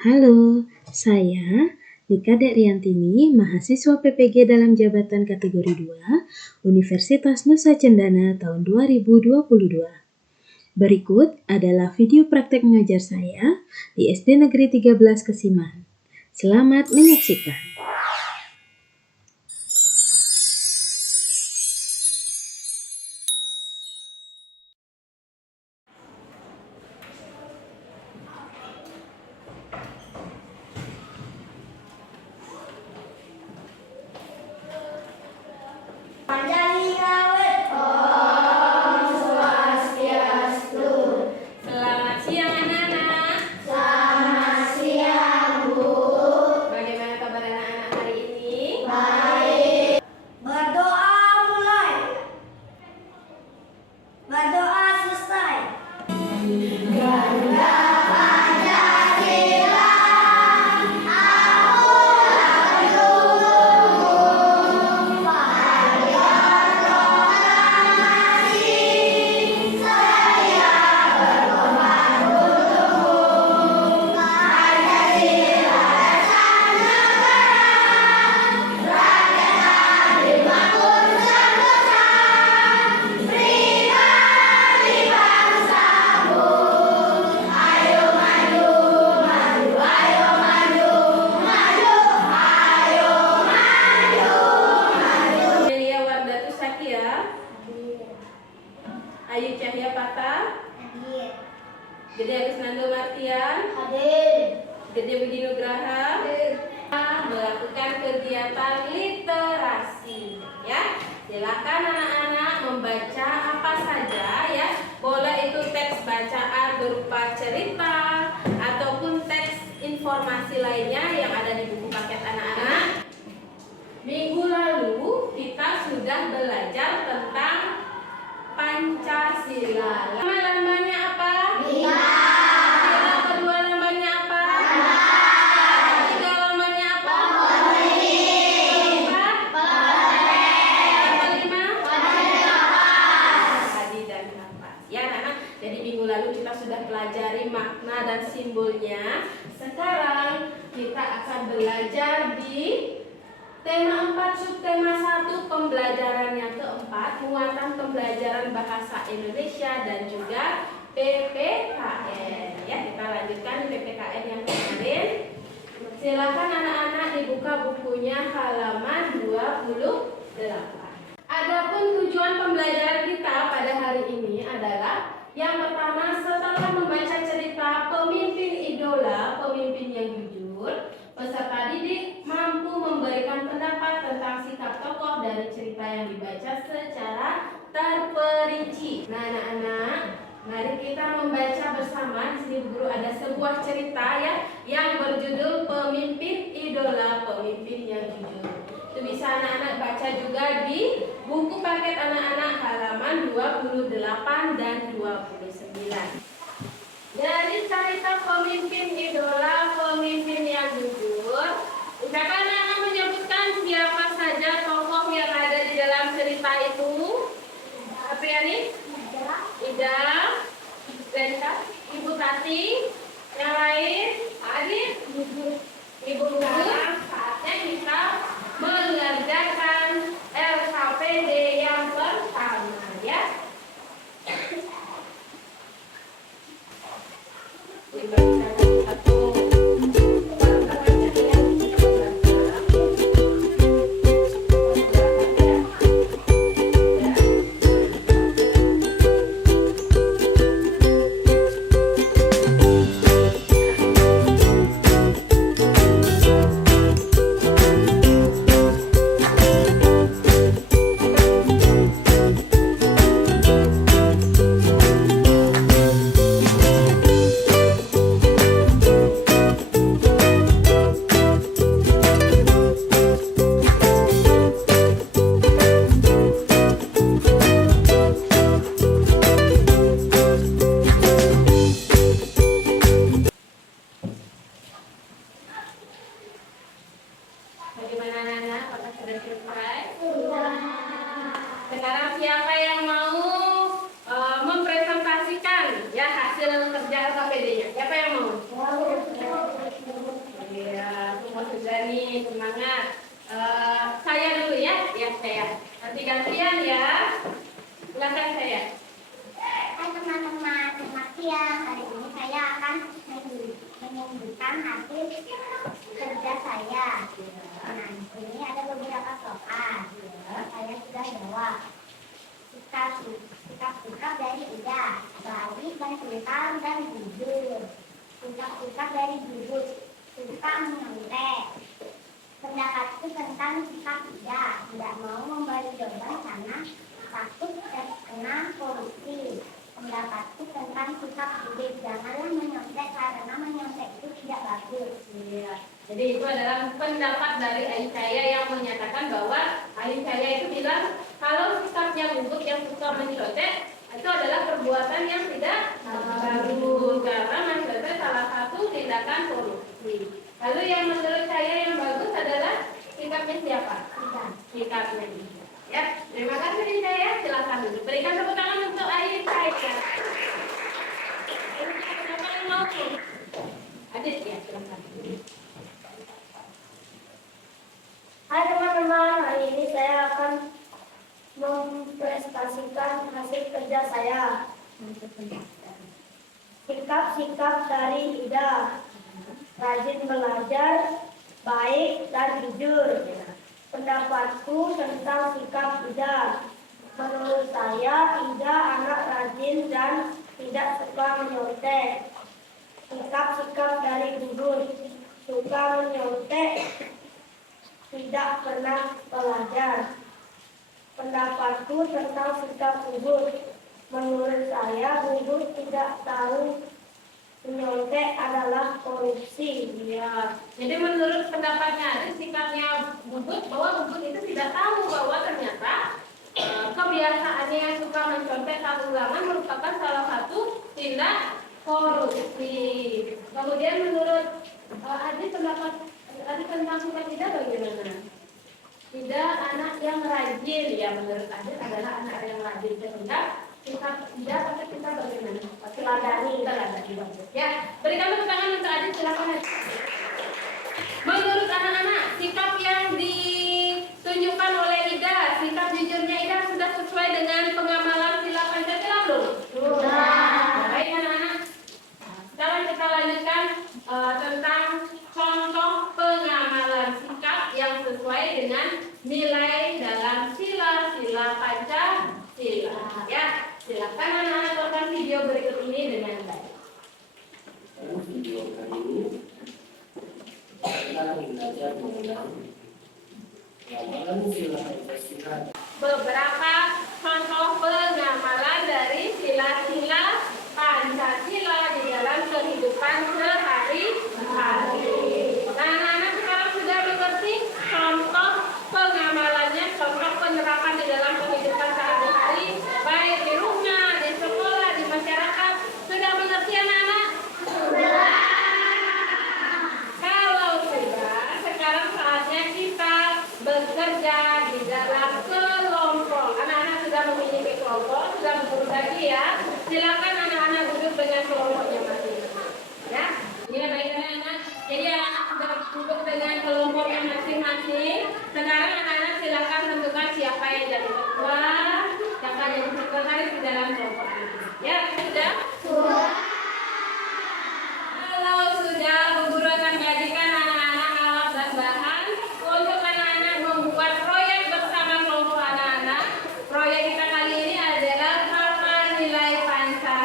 Halo, saya Nika Deryantini, mahasiswa PPG dalam jabatan kategori 2, Universitas Nusa Cendana tahun 2022. Berikut adalah video praktek mengajar saya di SD Negeri 13 Kesiman. Selamat menyaksikan. Selamat siang anak-anak. Selamat siang, Bu. Bagaimana kabar anak-anak hari ini? Baik. Berdoa mulai. Berdoa selesai. Garuda Pancasila, aku dulu Pahlawan proklamasi, saya berkorban untukmu. Pancasila dasar negara, rakyat adil makmur sentosa, pribadi bangsaku. Ayo maju, maju, ayo maju, maju, ayo maju, maju. Amelia Wardatu Sakia, Ayu Cahya Pata, Hadir. Gede Agus Nando Martian, Hadir. Gede Budi Nugraha, melakukan kegiatan literasi. Ya, silakan anak-anak membaca apa saja ya. Boleh itu teks bacaan berupa cerita ataupun teks informasi lainnya yang ada di buku paket anak-anak. Minggu lalu kita sudah belajar tentang Pancasila. Lambangnya apa? Sila kedua lambangnya apa? Ketiga lambangnya apa? Keempat? Kelima? Padi dan kapas. Ya anak-anak, jadi minggu lalu kita sudah pelajari makna dan simbolnya. Sekarang kita akan belajar di tema 4, subtema 1, pembelajaran yang keempat, muatan pembelajaran bahasa Indonesia dan juga PPKN. Ya, kita lanjutkan di PPKN yang kemarin. Silakan anak-anak dibuka bukunya halaman 28. Adapun tujuan pembelajaran kita pada hari ini adalah yang pertama, setelah membaca cerita pemimpin idola, pemimpin yang jujur, peserta didik mampu memberikan pendapat tentang sikap tokoh dari cerita yang dibaca secara terperinci. Nah, anak-anak, mari kita membaca bersama. Di sini Bu Guru ada sebuah cerita ya yang berjudul Pemimpin Idola, Pemimpin yang Jujur. Itu bisa anak-anak baca juga di buku paket anak-anak halaman 28 dan 29. Dari cerita pemimpin idola, pemimpin yang jujur, ucapan anak menyebutkan siapa saja tokoh yang ada di dalam cerita itu. Apa ya nih? Ida, Renta, Ibu Tati, yang lain, Adit, Ibu Guru. Saatnya kita mengerjakan LKPD yang pertama ya. Bagaimana anak-anak? Apakah sudah selesai? Sekarang siapa yang mau mempresentasikan ya hasil kerja LKPD-nya? Siapa yang mau? nih, semangat. Saya dulu ya, saya. Nanti gantian ya. Silakan saya. Hai teman-teman, selamat siang. Hari ini saya akan menunjukkan hasil kerja saya. Nah, ini ada beberapa soal. Saya sudah jawab. Sikap-sikap dari Ida, baik dan pintar dan jujur. Sikap-sikap dari Jujur, suka menyontek. Pendapatku tentang sikap Ida, tidak mau memberi jawaban karena takut terkena korupsi. Pendapatku tentang sikap Judit, janganlah menyontek karena menyontek itu tidak bagus. Iya. Jadi itu adalah pendapat dari ayah saya yang menyatakan bahwa ayah saya itu bilang kalau sikapnya Bubut yang suka mencontek itu adalah perbuatan yang tidak bagus karena mencontek salah satu tindakan korupsi. Lalu yang menurut saya yang bagus adalah sikapnya siapa? Sikapnya dia. Ya, terima kasih Dinda ya. Silakan duduk. Berikan tepuk tangan untuk ayah saya. Siapa yang mau? Adit ya, silakan. Hai teman-teman, hari ini saya akan mempresentasikan hasil kerja saya. Sikap-sikap dari Ida, rajin belajar, baik dan jujur. Pendapatku tentang sikap Ida, menurut saya Ida anak rajin dan tidak suka menyontek. Sikap-sikap dari Guru, suka menyontek, tidak pernah belajar. Pendapatku tentang sikap Guru, menurut saya Guru tidak tahu menyontek adalah korupsi. Iya. Jadi menurut pendapatnya, sikapnya Bubut bahwa Bubut itu tidak tahu bahwa ternyata kebiasaannya yang suka mencontek ulangan merupakan salah satu tindak korupsi. Kemudian menurut Adit pendapat Adit tentang sikap Ida bagaimana? Ida anak yang rajin, ya menurut Adit adalah anak yang rajin sehingga sikap Ida tapi kita bagaimana? Teladani. Ya, berikan tepuk tangan untuk Adit, silakan. Menurut anak-anak, sikap yang ditunjukkan oleh Ida, sikap jujurnya Ida sudah sesuai dengan pengamalan sila Pancasila belum? Sudah. Baik anak-anak. Sekarang kita lanjutkan tentang contoh pengamalan sikap yang sesuai dengan nilai dalam sila-sila Pancasila. Ya, silakan anak-anak tonton video berikut ini dengan baik. Video kali ini kita akan belajar mengenai pengamalan sila Pancasila. Beberapa contoh pengamalan dari sila-sila Pancasila di dalam kehidupan sehari-hari. Nah, anak-anak sekarang sudah mengerti contoh pengamalannya, contoh penerapan di dalam kehidupan sehari-hari, baik di rumah, di sekolah, di masyarakat. Sudah mengerti anak-anak? Sudah. Kalau sudah, sekarang saatnya kita bekerja di dalam kelompok. Anak-anak sudah memiliki kelompok, sudah berbagi ya. Silakan anak-anak duduk dengan kelompoknya masing-masing. Ya, ya baik anak-anak. Jadi anak-anak sudah duduk dengan kelompoknya masing-masing. Sekarang anak-anak silakan tentukan siapa yang jadi ketua, siapa yang jadi sekretaris di dalam kelompok ini. Ya, sudah? Sudah. Kalau sudah, Bu Guru akan gajikan anak-anak alat dan bahan untuk anak-anak membuat proyek bersama kelompok anak-anak. Proyek kita kali ini adalah papan nilai Pancasila.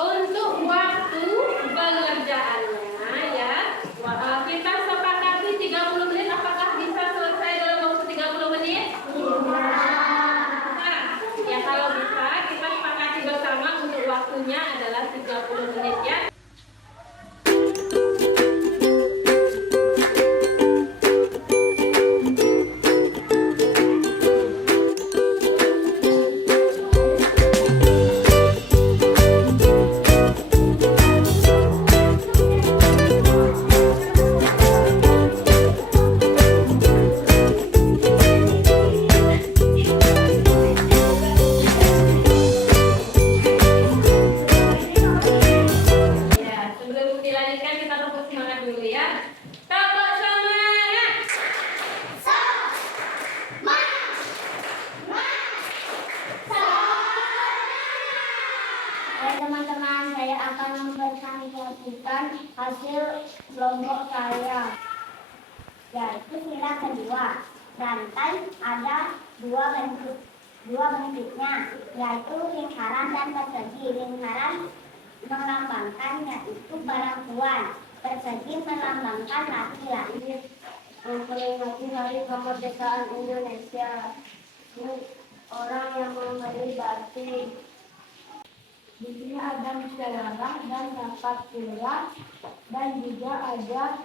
Untuk waktu pengerjaannya ya, melakukan hasil kelompok saya, yaitu sila kedua. Rantai ada dua bentuknya, yaitu lingkaran dan persegi. Lingkaran melambangkan yaitu perempuan, persegi melambangkan laki-laki. Memperingati Hari Kemerdekaan Indonesia, orang yang memberi batik. Di sini ada musyawarah dan rapat pula, dan juga ada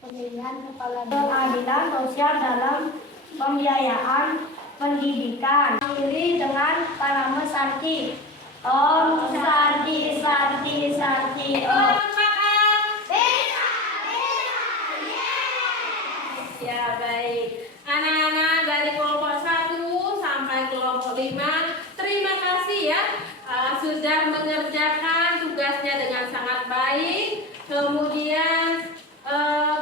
pemilihan kepala daerah. Keadilan sosial dalam pembiayaan pendidikan. Akhiri dengan Parama Sarti. Om Sarti Sarti Sarti Om. Ya, baik. Anak-anak dari kelompok 1 sampai kelompok 5, terima kasih ya sudah mengerjakan tugasnya dengan sangat baik. Kemudian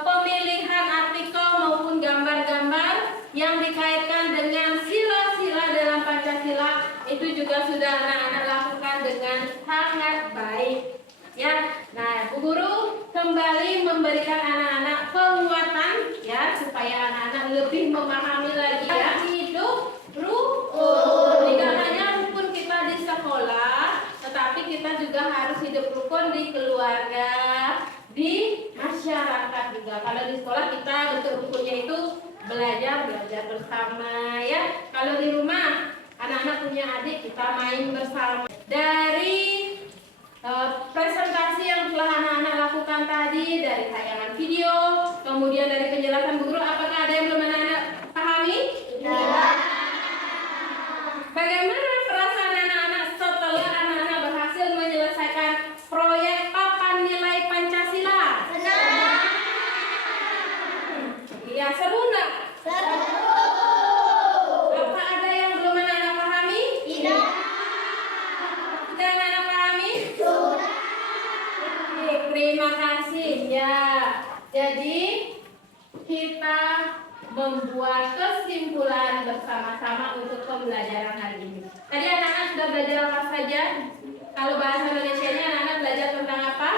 pemilihan artikel maupun gambar-gambar yang dikaitkan dengan sila-sila dalam Pancasila itu juga sudah anak-anak lakukan dengan sangat baik. Ya, nah Bu Guru kembali memberikan anak-anak penguatan ya supaya anak-anak lebih memahami lagi ya hidup rukun. Tidak hanya rukun kita di sekolah, tetapi kita juga harus hidup rukun di keluarga, di masyarakat juga. Kalau di sekolah kita bentuk rukunnya itu belajar bersama ya. Kalau di rumah anak-anak punya adik kita main bersama. Dari presentasi yang telah anak-anak lakukan tadi, dari tayangan video, kemudian dari penjelasan Bu Guru, apakah ada yang belum anak-anak pahami? Ya. Bagaimana perasaan anak-anak setelah anak-anak berhasil menyelesaikan proyek papan nilai Pancasila? Senang. Iya, seru enggak? Seru. Apa ada yang belum anak-anak pahami? Tidak. Sudah anak-anak pahami? Sudah. Terima kasih ya. Jadi kita membuat kesimpulan bersama-sama untuk pembelajaran hari ini. Tadi anak-anak sudah belajar apa saja? Kalau bahasa Indonesianya anak-anak belajar tentang apa?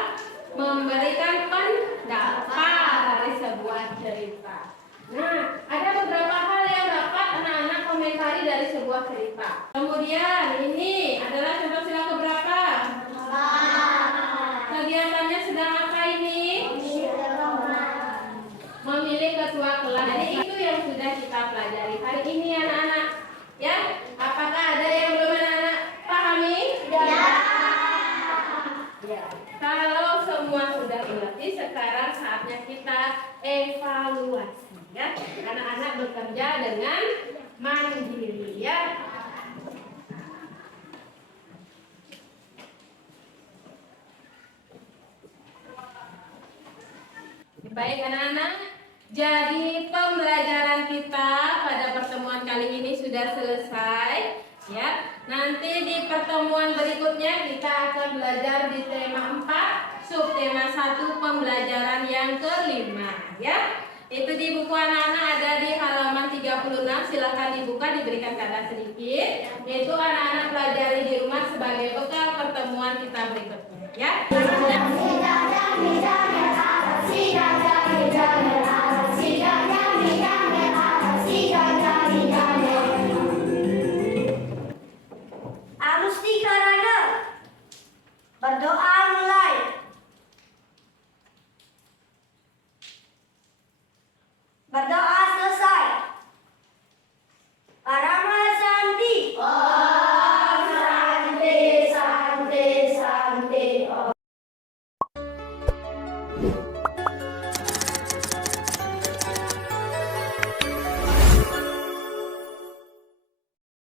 Memberikan pendapat dari sebuah cerita. Nah, ada beberapa hal yang dapat anak-anak komentari dari sebuah cerita. Kemudian ini adalah contoh sila keberapa? Kegiatannya sedang apa ini? Memilih ketua kelas. Jadi itu yang sudah kita pelajari hari ini anak-anak. Ya, apakah ada yang belum anak-anak pahami? Ya. Ya. Kalau semua sudah mengerti, sekarang saatnya kita evaluasi. Ya, anak-anak bekerja dengan mandiri. Ya. Baik anak-anak, jadi pembelajaran kita pada pertemuan kali ini sudah selesai ya. Nanti di pertemuan berikutnya kita akan belajar di tema 4, subtema 1, pembelajaran yang kelima ya. Itu di buku anak-anak ada di halaman 36, silahkan dibuka, diberikan tanda sedikit. Itu anak-anak pelajari di rumah sebagai bekal pertemuan kita berikutnya ya.